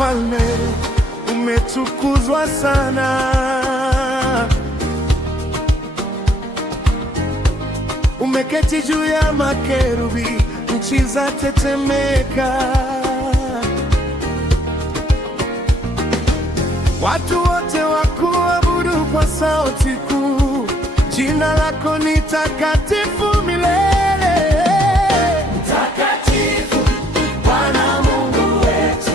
mfalme, umetukuzwa sana. Umeketi juu ya makerubi, nchi zatetemeka. Watu wote wakuabudu kwa sauti kuu, jina lako ni takatifu milele. Mtakatifu Bwana Mungu wetu,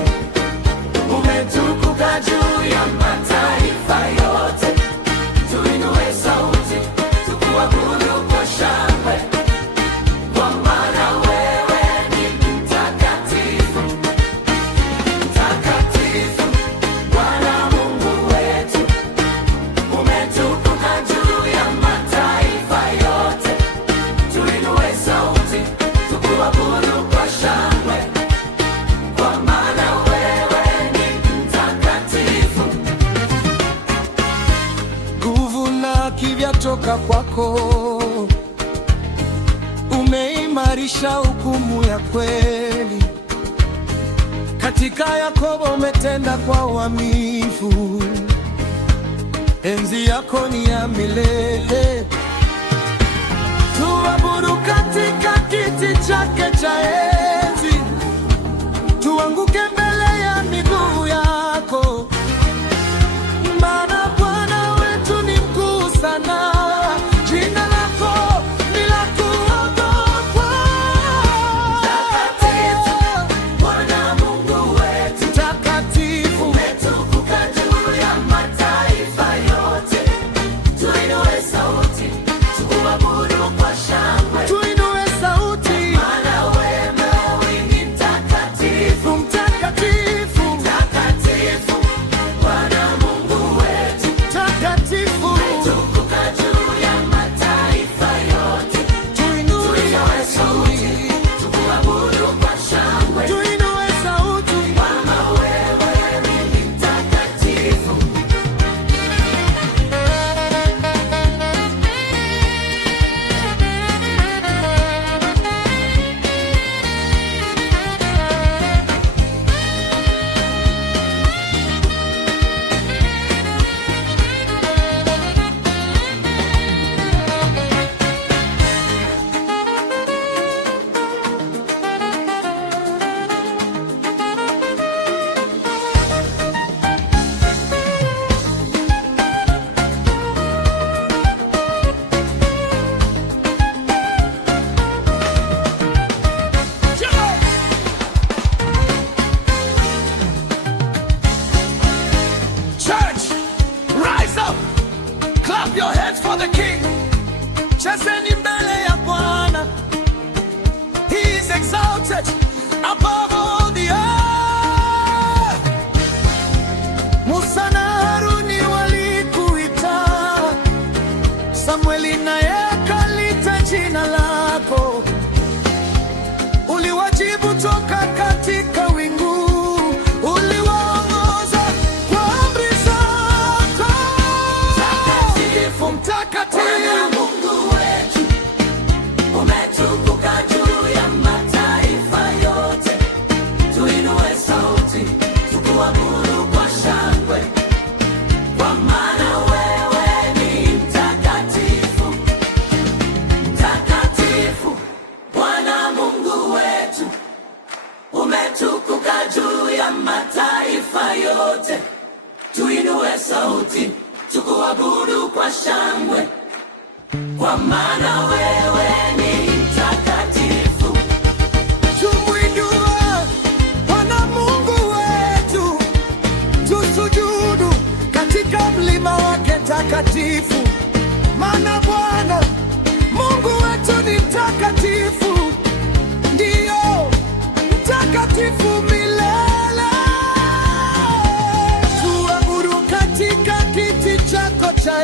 umetukuka juu ya mataifa yote. Tuinue sauti tukuabudu kwa shangwe, kwa maana wewe ni mtakatifu. Mtakatifu Bwana Mungu wetu, umetukuka juu ya mataifa yote. Tuinue sauti tukuabudu kwa shangwe, kwa maana wewe ni mtakatifu. Nguvu na haki vyatoka kwako, umeimarisha hukumu ya kweli. Katika Yakobo umetenda kwa uaminifu, enzi yako ni ya milele. Tuabudu katika kiti chake cha enzi, tuanguke mbele ya miguu yako, maana Bwana wetu ni mkuu sana. Jina lako ni la kuogopwa. Mtakatifu Bwana Mungu wetu, Takatifu, umetukuka juu ya mataifa yote. Tuinue sauti tukuabudu kwa shangwe, tuinue sauti, maana wewe ni mtakatifu. mtakatifu, Mtakatifu Bwana Mungu wetu, takatifu, umetukuka juu ya mataifa yote. tuinue Tuinue sauti tukuabudu kwa shangwe, tuinue sauti. maana wewe ni mtakatifu. Church, rise up, clap your hands for the King. Chezeni mbele ya Bwana, He is exalted above all the earth. Musa na Haruni walikuita, Samueli naye akalita jina lako. Uliwajibu toka katika wingu, uliwaongoza kwa amri zako. Mtakatifu, Mtakatifu, Bwana Mungu wetu, umetukuka juu ya mataifa yote. Tuinue sauti tukuabudu kwa shangwe, kwa maana wewe ni mtakatifu. Mtakatifu Bwana Mungu wetu, umetukuka juu ya mataifa yote. Tuinue sauti tukuabudu kwa shangwe, kwa maana wewe ni mtakatifu. tumwinue Bwana Mungu wetu, tusujudu katika mlima wake takatifu, maana Bwana Mungu wetu ni mtakatifu, ndiyo mtakatifu milele. Tuabudu katika kiti chako cha